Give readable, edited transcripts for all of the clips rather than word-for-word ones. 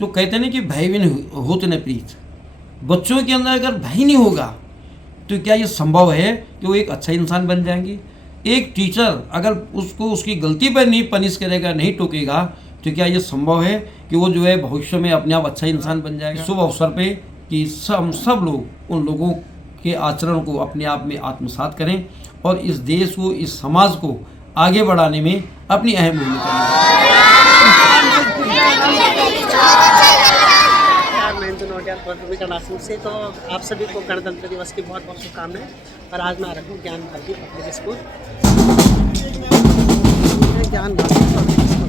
जो कहते हैं कि भय भी नहीं होते न प्रीत, बच्चों के अंदर अगर भय नहीं होगा तो क्या ये संभव है कि वो एक अच्छा इंसान बन जाएंगे? एक टीचर अगर उसको उसकी गलती पर नहीं पनिश करेगा, नहीं टोकेगा, तो क्या ये संभव है कि वो जो है भविष्य में अपने आप अच्छा इंसान बन जाएगा? शुभ अवसर पे कि सब लोग उन लोगों के आचरण को अपने आप में आत्मसात करें और इस देश को, इस समाज को आगे बढ़ाने में अपनी अहम भूमिका निभाएं। से तो आप सभी को गणतंत्र दिवस की बहुत बहुत शुभकामनाएं। और आज मैं आ रहा हूँ ज्ञान Bharati public school. Gyan Bharati public school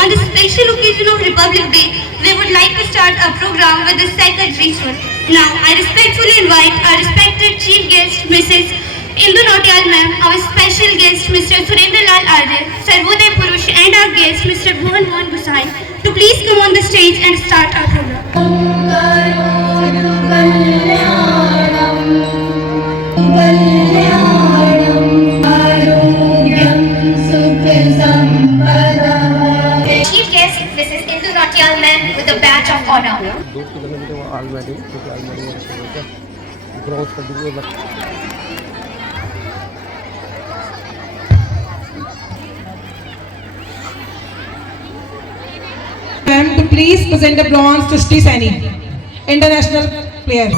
On the special occasion of Republic Day, we would like to start our program with a sacred ritual. Now, I respectfully invite our respected chief guest, Mrs. Indu Nautiyal ma'am, our special guest, Mr. Surendra Lal Arya, Sarvodaya Purush, and our guest, Mr. Bhuvan Mohan Gusai, to please come on the stage and start our program. Chief guest, Mrs. Indu Nautiyal ma'am, with a badge of honor. 2 kilometre already cross कर दीजिए। Ma'am, to please present the bronze to Sri Saini, international player.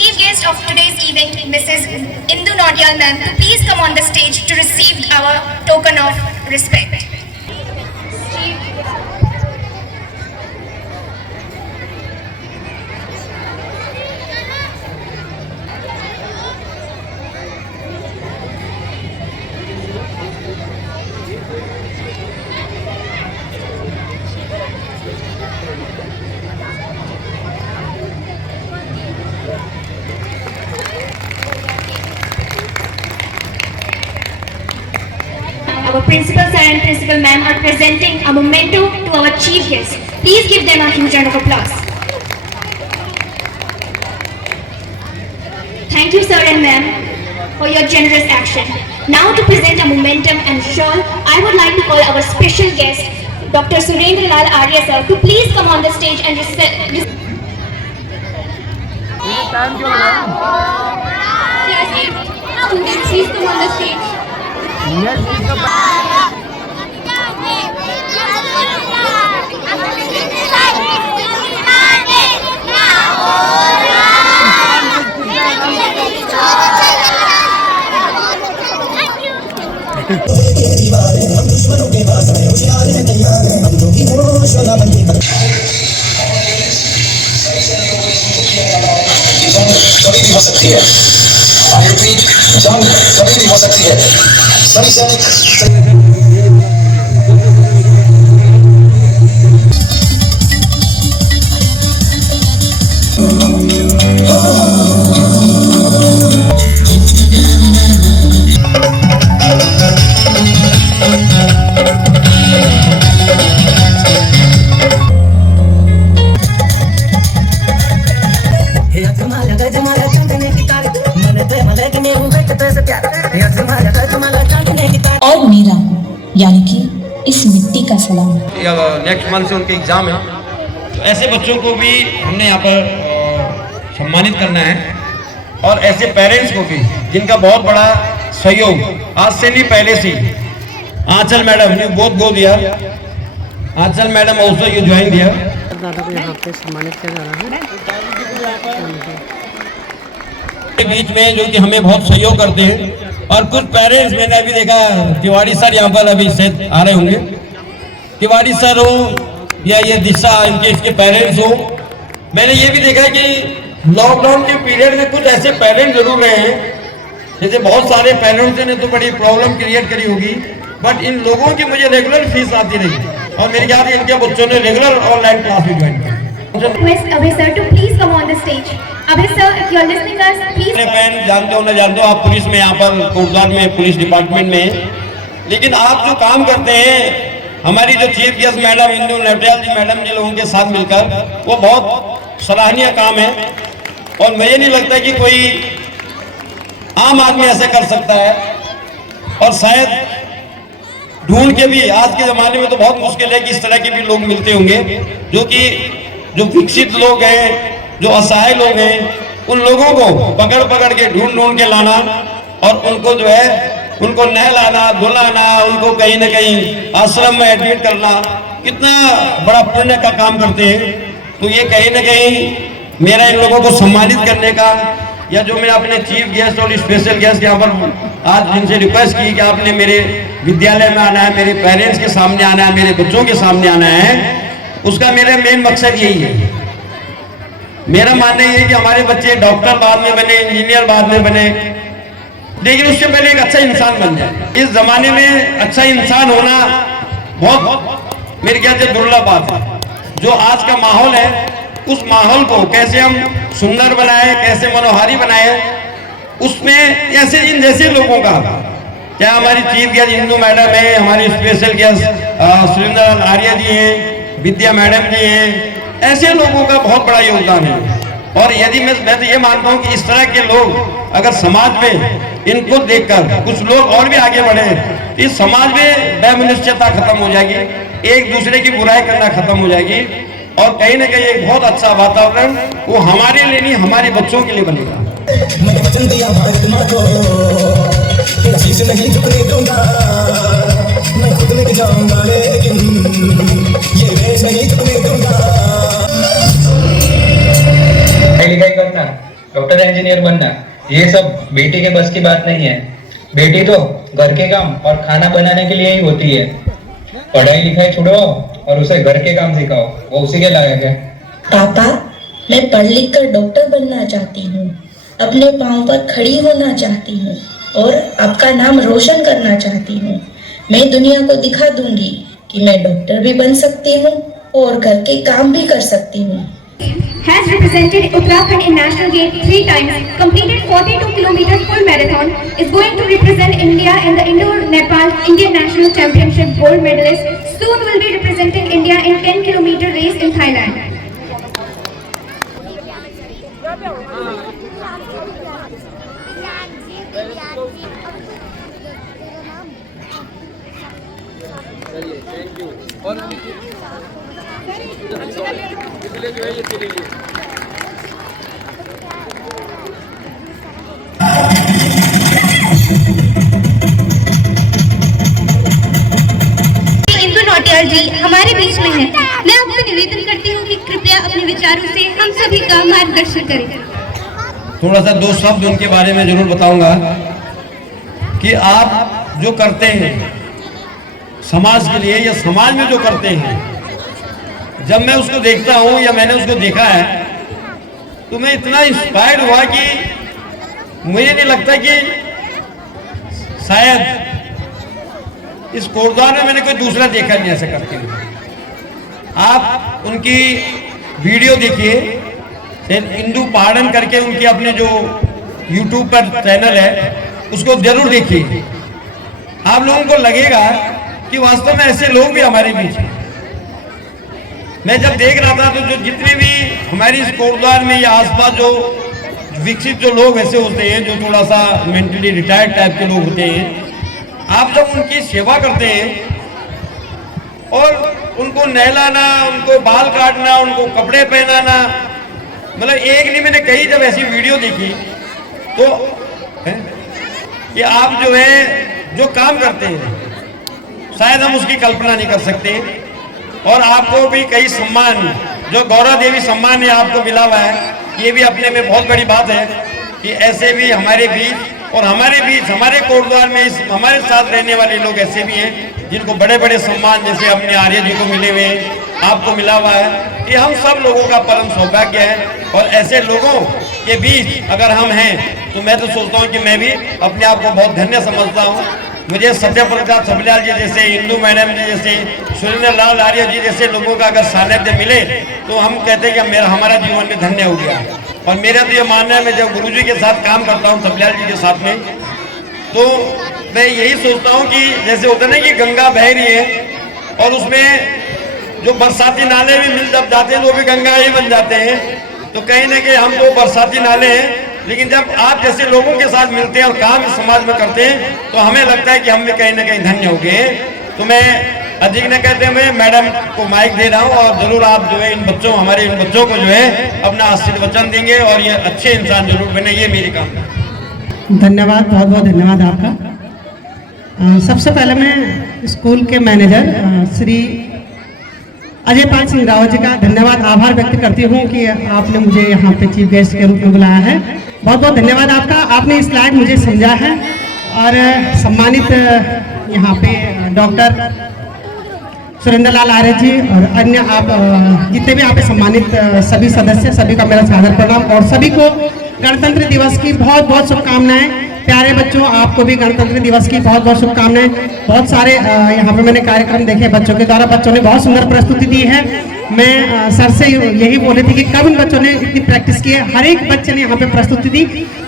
Chief guest of today's event, Mrs. Indu Nautiyal ma'am, to please come on the stage to receive our token of respect. Our principal sir and principal ma'am are presenting a memento to our chief guest. Please give them a huge round of applause. Thank you sir and ma'am for your generous action. Now to present a momentum and shawl, I would like to call our special guest, Dr. Surendra Lal Arya sir, to please come on the stage and Yes, students, please come on the stage. कभी भी हो सकती है। I repeat, जंग कभी भी हो सकती है। सभी सैनिक और मीरा यानी कि इस मिट्टी का सलाम। नेक्स्ट मंथ से उनके एग्ज़ाम है, तो ऐसे बच्चों को भी हमने यहाँ पर सम्मानित करना है और ऐसे पेरेंट्स को भी जिनका बहुत बड़ा सहयोग आज से नहीं पहले से। आंचल मैडम ने बहुत गो दिया। आंचल मैडम ऑल्सो यू ज्वाइन दिया। दादा को यहाँ पे सम्मानित किया जा रहा है के बीच में जो कि हमें बहुत सहयोग करते हैं और कुछ पेरेंट्स मैंने अभी देखा तिवारी सर यहाँ पर अभी से आ रहे होंगे। तिवारी सर हो या ये दिशा इनके इसके पेरेंट्स हो। मैंने ये भी देखा कि लॉकडाउन के पीरियड में कुछ ऐसे पेरेंट्स जरूर रहे हैं, जैसे बहुत सारे पेरेंट्स ने तो बड़ी प्रॉब्लम क्रिएट करी होगी, बट इन लोगों की मुझे रेगुलर फीस आती रही और मेरे ख्याल से इनके बच्चों ने रेगुलर ऑनलाइन क्लास भी ज्वाइन की। Request Abhay sir to please come on the stage. Abhay sir, if you are listening us, please. अपने बहन जानते हो ना जानते हो, आप पुलिस में यहाँ पर कोटद्वार में पुलिस डिपार्टमेंट में, लेकिन आप जो काम करते हैं हमारी जो chief guest madam Indu Nautiyal ji madam ji लोगों के साथ मिलकर, वो बहुत सराहनीय काम है और मुझे नहीं लगता कि कोई आम आदमी ऐसे कर सकता है। और शायद ढूंढ के भी आज के जमाने में तो बहुत मुश्किल है कि इस तरह के भी लोग मिलते होंगे जो विकसित लोग हैं, जो असहाय लोग हैं, उन लोगों को पकड़ पकड़ के ढूंढ के लाना और उनको जो है उनको नहलाना धुलाना, उनको कहीं ना कहीं आश्रम में एडमिट करना, कितना बड़ा पुण्य का काम करते हैं। तो ये कहीं ना कहीं मेरा इन लोगों को सम्मानित करने का, या जो मैं अपने चीफ गेस्ट और स्पेशल गेस्ट यहाँ पर आज जिनसे रिक्वेस्ट की कि आपने मेरे विद्यालय में आना है, मेरे पेरेंट्स के सामने आना है, मेरे बच्चों के सामने आना है, उसका मेरा मेन मकसद यही है। मेरा मानना ये है कि हमारे बच्चे डॉक्टर बाद में बने, इंजीनियर बाद में बने, लेकिन उससे पहले एक अच्छा इंसान बन जाए। इस जमाने में अच्छा इंसान होना बहुत मेरे ख्याल से दुर्लभ बात है। जो आज का माहौल है, उस माहौल को कैसे हम सुंदर बनाए, कैसे मनोहारी बनाए, उसमें ऐसे इन जैसे लोगों का, क्या हमारी चीफ गेस्ट इंदु मैडम है, हमारी स्पेशल गेस्ट सुरेंद्र आर्य जी हैं, विद्या मैडम जी हैं, ऐसे लोगों का बहुत बड़ा योगदान है। और यदि मैं तो ये मानता हूँ कि इस तरह के लोग अगर समाज में इनको देखकर कुछ लोग और भी आगे बढ़े, इस समाज में वैमनस्यता खत्म हो जाएगी, एक दूसरे की बुराई करना खत्म हो जाएगी और कहीं ना कहीं एक बहुत अच्छा वातावरण वो हमारे लिए नहीं, हमारे बच्चों के लिए बनेगा। मैंने वचन दिया भारत माँ को, तेरा शीश नहीं झुकने दूंगा, मैं खुद लेके जाऊंगा, लेकिन ये देश नहीं झुकने दूंगा। पढ़ाई लिखाई करना, डॉक्टर इंजीनियर बनना, ये सब बेटी के बस की बात नहीं है। बेटी तो घर के काम और खाना बनाने के लिए ही होती है। पढ़ाई लिखाई छुड़वाओ और उसे घर के काम सिखाओ, वो उसी के लायक है। पापा, मैं पढ़ लिख कर डॉक्टर बनना चाहती हूँ, अपने पाँव पर खड़ी होना चाहती हूँ और आपका नाम रोशन करना चाहती हूँ। मैं दुनिया को दिखा दूंगी कि मैं डॉक्टर भी बन सकती हूँ और घर के काम भी कर सकती हूँ। Has represented Uttarakhand in national game 3 times, completed 42 km full marathon, is going to represent India in the Indo-Nepal Indian National Championship gold medalist. Soon will be representing India in 10 km race in Thailand. Indu Nautiyal जी हमारे बीच में है। मैं आपसे निवेदन करती हूँ कि कृपया अपने विचारों से हम सभी का मार्गदर्शन करें। थोड़ा सा दो शब्द उनके बारे में जरूर बताऊंगा कि आप जो करते हैं समाज के लिए या समाज में जो करते हैं, जब मैं उसको देखता हूं या मैंने उसको देखा है तो मैं इतना इंस्पायर्ड हुआ कि मुझे नहीं लगता कि शायद इस कोटद्वार में मैंने कोई दूसरा देखा नहीं ऐसा करते हुए। आप उनकी वीडियो देखिए, इंदु पहाड़न करके उनके अपने जो YouTube पर चैनल है उसको जरूर देखिए। आप लोगों को लगेगा कि वास्तव में ऐसे लोग भी हमारे बीच हैं। मैं जब देख रहा था तो जो जितने भी हमारी इस कोटद्वार में या आसपास जो विकसित जो लोग ऐसे होते हैं, जो थोड़ा सा मेंटली रिटायर्ड टाइप के लोग होते हैं, आप जब उनकी सेवा करते हैं और उनको नहलाना, उनको बाल काटना, उनको कपड़े पहनाना, मतलब एक नहीं मैंने कई जब ऐसी वीडियो देखी तो कि आप जो है जो काम करते हैं शायद हम उसकी कल्पना नहीं कर सकते। और आपको भी कई सम्मान, जो गौरव देवी सम्मान है आपको मिला हुआ है, ये भी अपने में बहुत बड़ी बात है कि ऐसे भी हमारे बीच और हमारे बीच हमारे कोटद्वार में हमारे साथ रहने वाले लोग ऐसे भी हैं जिनको बड़े बड़े सम्मान जैसे अपने आर्य जी को मिले हुए हैं, आपको मिला हुआ है। ये हम सब लोगों का परम सौभाग्य है और ऐसे लोगों के बीच अगर हम हैं तो मैं तो सोचता हूँ कि मैं भी अपने आप को बहुत धन्य समझता हूँ। मुझे सत्यप्रकाश सबल्याल जी जैसे, इंदू मैडम जी जैसे, सुरेंद्र लाल आर्य जी जैसे लोगों का अगर सानिध्य मिले तो हम कहते हैं कि हमारा जीवन में धन्य हो गया। और मेरा तो ये मानना है, मैं जब गुरुजी के साथ काम करता हूँ सबल्याल जी के साथ में, तो मैं यही सोचता हूँ कि जैसे होता ना कि गंगा बह रही है और उसमें जो बरसाती नाले भी मिल जब जाते हैं तो वो भी गंगा ही बन जाते हैं। तो कहीं ना कहीं हम तो बरसाती नाले हैं, लेकिन जब आप जैसे लोगों के साथ मिलते हैं और काम इस समाज में करते हैं तो हमें लगता है कि हम भी कहीं ना कहीं धन्य हो गए। तो मैं अधिक न कहते हुए मैडम को माइक दे रहा हूँ और जरूर आप जो है हमारे इन बच्चों को जो है अपना आशीर्वचन देंगे और ये अच्छे इंसान जरूर बने, ये मेरी कामना। धन्यवाद, बहुत बहुत धन्यवाद आपका। सबसे पहले मैं स्कूल के मैनेजर श्री अजय पाल सिंह रावत जी का धन्यवाद, आभार व्यक्त करती हूँ कि आपने मुझे यहाँ पे चीफ गेस्ट के रूप में बुलाया है। बहुत बहुत धन्यवाद आपका, आपने स्लाइड मुझे समझा है। और सम्मानित यहाँ पे डॉक्टर सुरेंद्र लाल आर्य जी और अन्य आप जितने भी यहाँ पे सम्मानित सभी सदस्य, सभी का मेरा सादर प्रणाम और सभी को गणतंत्र दिवस की बहुत बहुत शुभकामनाएं। प्यारे बच्चों, आपको भी गणतंत्र दिवस की बहुत बहुत शुभकामनाएं। बहुत सारे यहाँ पे मैंने कार्यक्रम देखे बच्चों के द्वारा, बच्चों ने बहुत सुंदर प्रस्तुति दी है। मैं सर से यही बोल रही थी कि कब इन बच्चों ने इतनी प्रैक्टिस की है। हर एक बच्चे ने यहाँ पे प्रस्तुति दी,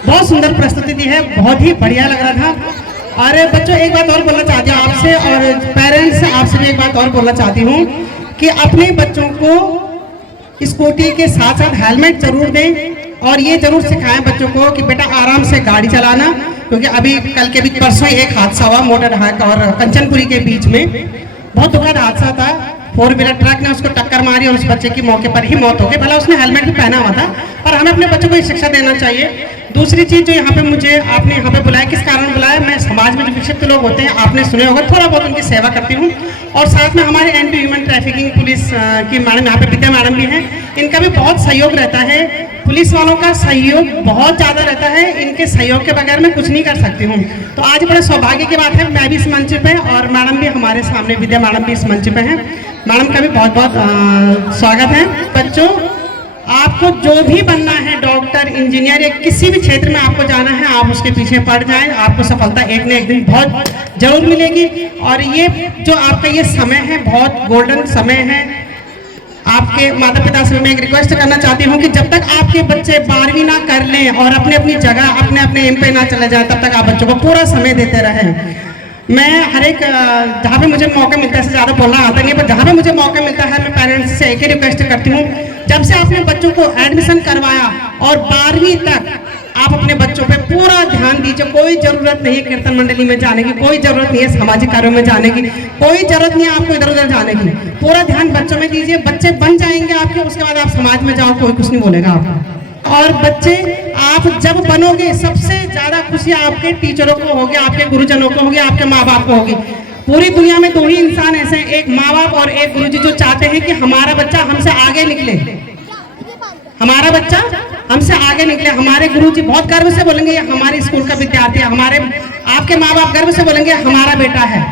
बहुत सुंदर प्रस्तुति दी है, बहुत ही बढ़िया लग रहा था। और बच्चों एक बात और बोलना चाहती हूँ आपसे और पेरेंट्स आपसे भी एक बात और बोलना चाहती हूँ कि अपने बच्चों को स्कूटी के साथ साथ हेलमेट जरूर दें और ये जरूर सिखाएं बच्चों को कि बेटा आराम से गाड़ी चलाना, क्योंकि अभी कल के भी परसों एक हादसा हुआ मोटर हाट और कंचनपुरी के बीच में, बहुत दुखद हादसा था। 4 व्हीलर ट्रक ने उसको टक्कर मारी और उस बच्चे की मौके पर ही मौत हो गई। भला उसने हेलमेट भी पहना हुआ था, पर हमें अपने बच्चों को ये शिक्षा देना चाहिए। दूसरी चीज जो यहाँ पे मुझे आपने यहाँ पे बुलाया, किस कारण बुलाया, मैं समाज में जो विक्षिप्त लोग होते हैं आपने सुने होगा, थोड़ा बहुत उनकी सेवा करती हूँ। और साथ में हमारे एंटी ह्यूमन ट्रैफिकिंग पुलिस की मैडम यहाँ पे विद्या मैडम भी हैं, इनका भी बहुत सहयोग रहता है। पुलिस वालों का सहयोग बहुत ज़्यादा रहता है, इनके सहयोग के बगैर मैं कुछ नहीं कर सकती हूँ। तो आज बड़े सौभाग्य की बात है, मैं भी इस मंच पे और मैडम भी हमारे सामने, विद्या मैडम भी इस मंच पे हैं। मैडम का भी बहुत बहुत स्वागत है। बच्चों, आपको जो भी बनना है, डॉक्टर, इंजीनियर या किसी भी क्षेत्र में आपको जाना है, आप उसके पीछे पड़ जाएं, आपको सफलता एक न एक दिन बहुत जरूर मिलेगी। और ये जो आपका ये समय है बहुत गोल्डन समय है। आपके माता पिता से मैं एक रिक्वेस्ट करना चाहती हूँ कि जब तक आपके बच्चे 12वीं ना कर लें और अपने अपनी जगह अपने अपने एम पे ना चले जाए, तब तक आप बच्चों को पूरा समय देते रहें। मैं हर एक जहाँ पे मुझे मौका मिलता है, ज़्यादा बोलना आता नहीं है, पर जहाँ पे मुझे मौका मिलता है मैं पेरेंट्स से एक ही रिक्वेस्ट करती हूँ, जब से आपने बच्चों को एडमिशन करवाया और 12वीं तक आप अपने बच्चों पे पूरा ध्यान दीजिए। कोई जरूरत नहीं है कीर्तन मंडली में जाने की, कोई जरूरत नहीं है सामाजिक कार्यों में जाने की, कोई जरूरत नहीं है आपको इधर उधर जाने की। पूरा ध्यान बच्चों में दीजिए, बच्चे बन जाएंगे आपके, उसके बाद आप समाज में जाओ, कोई कुछ नहीं बोलेगा आपको। और बच्चे आप जब बनोगे, सबसे ज्यादा खुशी आपके टीचरों को होगी, आपके गुरुजनों को होगी, आपके माँ बाप को होगी। पूरी दुनिया में 2 ही इंसान ऐसे हैं, एक माँ बाप और एक गुरुजी, जो चाहते हैं कि हमारा बच्चा हमसे आगे निकले, हमारा बच्चा हमसे आगे निकले। हमारे गुरुजी बहुत गर्व से बोलेंगे ये हमारे स्कूल का विद्यार्थी है, हमारे आपके माँ बाप गर्व से बोलेंगे हमारा बेटा है,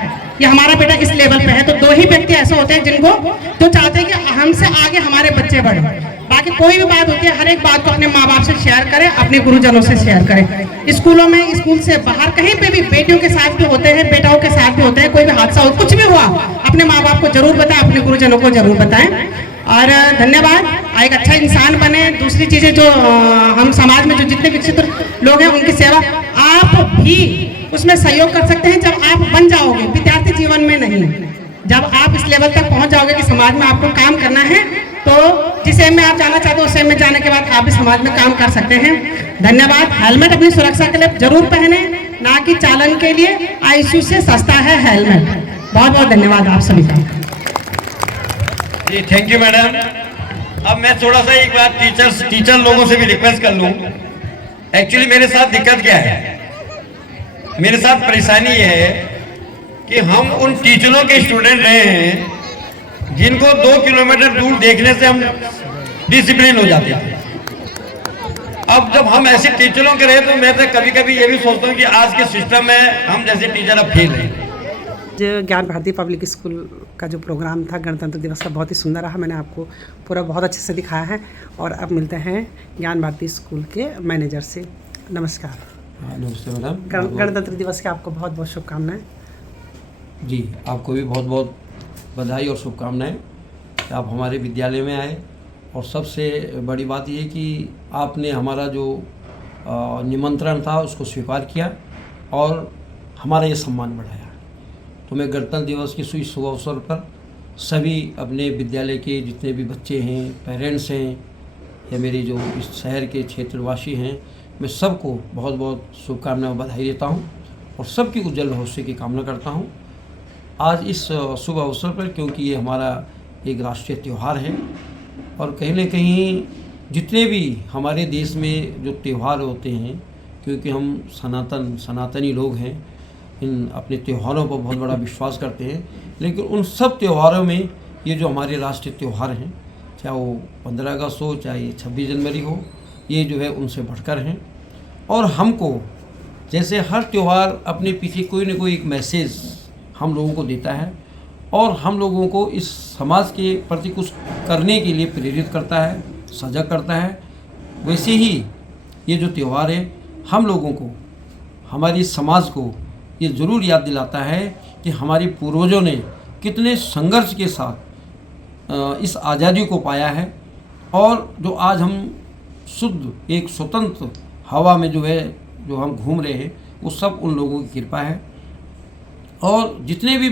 ये हमारा बेटा इस लेवल पे है। तो 2 ही व्यक्ति ऐसे होते हैं जिनको जो चाहते हैं कि हमसे आगे हमारे बच्चे बढ़े। बाकी कोई भी बात होती है, हर एक बात को अपने माँ बाप से शेयर करें, अपने गुरुजनों से शेयर करें। स्कूलों में, स्कूल से बाहर कहीं पे भी बेटियों के साथ भी होते हैं, बेटाओं के साथ भी होते हैं, कोई भी हादसा हो, कुछ भी हुआ, अपने माँ बाप को जरूर बताएं, अपने गुरुजनों को जरूर बताएं। और धन्यवाद, एक अच्छा इंसान बने। दूसरी चीजें जो हम समाज में जो जितने विकसित लोग हैं उनकी सेवा, आप भी उसमें सहयोग कर सकते हैं जब आप बन जाओगे, विद्यार्थी जीवन में नहीं, जब आप इस लेवल तक पहुंच जाओगे कि समाज में आपको काम करना है, तो जिस एम में आप जाना चाहते हो उस एम में जाने के बाद आप भी समाज में काम कर सकते हैं। धन्यवाद। हेलमेट अपनी सुरक्षा के लिए जरूर पहने, ना कि चालन के लिए। आईसीयू से सस्ता है हेलमेट। बहुत बहुत धन्यवाद आप सभी का। जी थैंक यू मैडम। अब मैं थोड़ा सा एक बात टीचर लोगों से भी रिक्वेस्ट कर लूं। एक्चुअली मेरे साथ दिक्कत क्या है, मेरे साथ परेशानी ये है कि हम उन टीचरों के स्टूडेंट रहे हैं जिनको 2 किलोमीटर दूर देखने से हम डिसिप्लिन हो जाते थे। अब जब हम ऐसे टीचरों के रहे तो मैं तो कभी कभी ये भी सोचता हूँ कि आज के सिस्टम में हम जैसे टीचर अब फेल हैं। जो ज्ञान भारती पब्लिक स्कूल का जो प्रोग्राम था गणतंत्र दिवस का, बहुत ही सुंदर रहा। मैंने आपको पूरा बहुत अच्छे से दिखाया है। और अब मिलते हैं ज्ञान भारती स्कूल के मैनेजर से। नमस्कार। नमस्ते मैडम। गणतंत्र दिवस की आपको बहुत बहुत शुभकामनाएं। जी, आपको भी बहुत बहुत बधाई और शुभकामनाएं कि आप हमारे विद्यालय में आए। और सबसे बड़ी बात ये कि आपने हमारा जो निमंत्रण था उसको स्वीकार किया और हमारा ये सम्मान बढ़ाया। तो मैं गणतंत्र दिवस के इस शुभ अवसर पर सभी अपने विद्यालय के जितने भी बच्चे हैं, पेरेंट्स हैं या मेरे जो इस शहर के क्षेत्रवासी हैं, मैं सबको बहुत बहुत शुभकामनाएं और बधाई देता हूं और सबकी उज्जवल भविष्य की कामना करता हूं। आज इस शुभ अवसर पर, क्योंकि ये हमारा एक राष्ट्रीय त्यौहार है और कहीं न कहीं जितने भी हमारे देश में जो त्यौहार होते हैं, क्योंकि हम सनातनी लोग हैं, इन अपने त्योहारों पर बहुत बड़ा विश्वास करते हैं, लेकिन उन सब त्योहारों में ये जो हमारे राष्ट्रीय त्यौहार हैं, चाहे वो 15 अगस्त हो, चाहे 26 जनवरी हो, ये जो है उनसे बढ़कर हैं। और हमको जैसे हर त्यौहार अपने पीछे कोई न कोई एक मैसेज हम लोगों को देता है और हम लोगों को इस समाज के प्रति कुछ करने के लिए प्रेरित करता है, सजग करता है। वैसे ही ये जो त्यौहार है हम लोगों को, हमारी समाज को ये ज़रूर याद दिलाता है कि हमारे पूर्वजों ने कितने संघर्ष के साथ इस आज़ादी को पाया है और जो आज हम शुद्ध एक स्वतंत्र हवा में जो हम घूम रहे हैं, वो सब उन लोगों की कृपा है। और जितने भी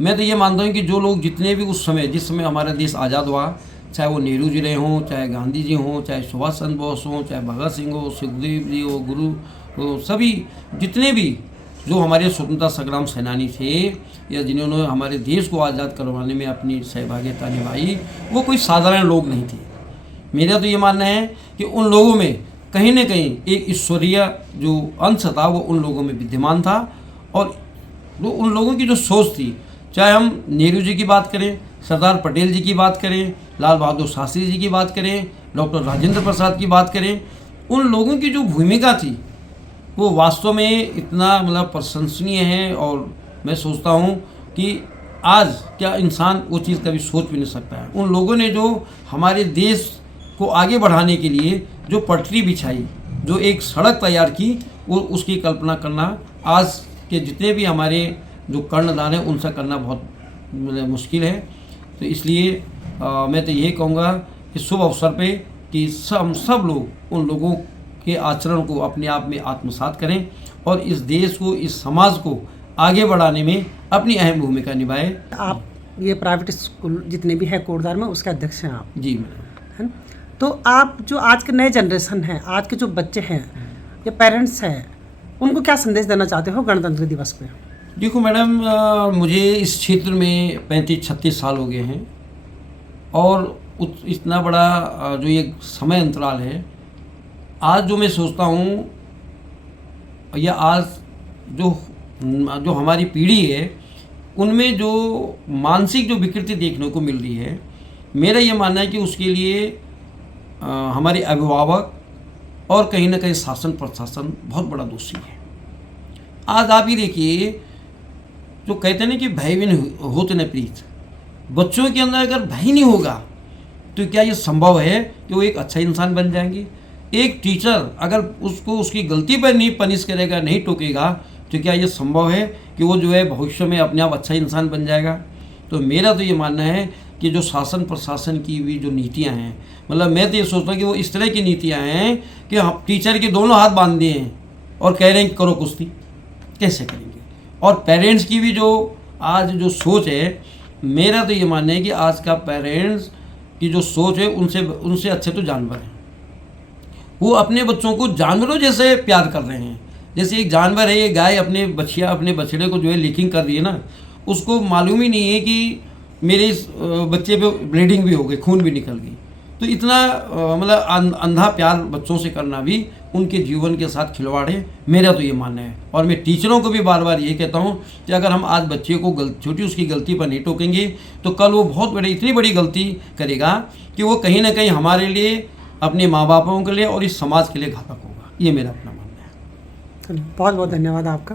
मैं तो ये मानता हूँ कि जो लोग जितने भी उस समय, जिस समय हमारा देश आज़ाद हुआ, चाहे वो नेहरू जी रहे हों, चाहे गांधी जी हों, चाहे सुभाष चंद्र बोस हों, चाहे भगत सिंह हो, सुखदेव जी हो, गुरु हो, सभी जितने भी जो हमारे स्वतंत्रता संग्राम सेनानी थे या जिन्होंने हमारे देश को आज़ाद करवाने में अपनी सहभागिता निभाई, वो कोई साधारण लोग नहीं थे। मेरा तो ये मानना है कि उन लोगों में कहीं न कहीं एक ईश्वरीय जो अंश था वो उन लोगों में विद्यमान था। और जो उन लोगों की जो सोच थी, चाहे हम नेहरू जी की बात करें, सरदार पटेल जी की बात करें, लाल बहादुर शास्त्री जी की बात करें, डॉक्टर राजेंद्र प्रसाद की बात करें, उन लोगों की जो भूमिका थी वो वास्तव में इतना मतलब प्रशंसनीय है। और मैं सोचता हूँ कि आज क्या इंसान वो चीज़ कभी सोच भी नहीं सकता है। उन लोगों ने जो हमारे देश को आगे बढ़ाने के लिए जो पटरी बिछाई, जो एक सड़क तैयार की, वो उसकी कल्पना करना आज के जितने भी हमारे जो कर्णधार हैं उनसे करना बहुत मुश्किल है। तो इसलिए मैं तो यही कहूँगा कि शुभ अवसर पे कि हम सब लोग उन लोगों के आचरण को अपने आप में आत्मसात करें और इस देश को, इस समाज को आगे बढ़ाने में अपनी अहम भूमिका निभाएं। आप ये प्राइवेट स्कूल जितने भी हैं कोटद्वार में, उसके अध्यक्ष हैं आप? जी मैडम। है ना? तो आप जो आज के नए जनरेशन हैं, आज के जो बच्चे हैं या पेरेंट्स हैं, उनको क्या संदेश देना चाहते हो गणतंत्र दिवस पे? देखो मैडम, मुझे इस क्षेत्र में 35-36 साल हो गए हैं और इतना बड़ा जो ये समय अंतराल है, आज जो मैं सोचता हूँ या आज जो हमारी पीढ़ी है उनमें जो मानसिक जो विकृति देखने को मिल रही है, मेरा ये मानना है कि उसके लिए हमारे अभिभावक और कहीं ना कहीं शासन प्रशासन बहुत बड़ा दोषी है। आज आप ही देखिए, जो कहते हैं ना कि भय बिन होते न प्रीत, बच्चों के अंदर अगर भय नहीं होगा तो क्या ये संभव है कि वो एक अच्छा इंसान बन जाएंगे? एक टीचर अगर उसको उसकी गलती पर नहीं पनिश करेगा, नहीं टोकेगा, तो क्या ये संभव है कि वो जो है भविष्य में अपने आप अच्छा इंसान बन जाएगा? तो मेरा तो ये मानना है कि जो शासन प्रशासन की भी जो नीतियां हैं, मतलब मैं तो ये सोचता हूँ कि वो इस तरह की नीतियां हैं कि हम टीचर के दोनों हाथ बांध दिए हैं और कह रहे हैं कि करो कुश्ती, कैसे करेंगे? और पेरेंट्स की भी जो आज जो सोच है, मेरा तो ये मानना है कि आज का पेरेंट्स की जो सोच है उनसे अच्छे तो जानवर हैं। वो अपने बच्चों को जानवरों जैसे प्यार कर रहे हैं। जैसे एक जानवर है, ये गाय अपने बछड़े को जो है लीकिंग कर रही है ना, उसको मालूम ही नहीं है कि मेरे इस बच्चे पे ब्लीडिंग भी हो गई, खून भी निकल गई। तो इतना मतलब अंधा प्यार बच्चों से करना भी उनके जीवन के साथ खिलवाड़ है, मेरा तो ये मानना है। और मैं टीचरों को भी बार बार ये कहता हूँ कि अगर हम आज बच्चे को छोटी उसकी गलती पर नहीं टोकेंगे तो कल वो बहुत इतनी बड़ी गलती करेगा कि वो कहीं ना कहीं हमारे लिए अपने माँ बापों के लिए और इस समाज के लिए घातक होगा। ये मेरा अपना मानना है। बहुत बहुत धन्यवाद आपका।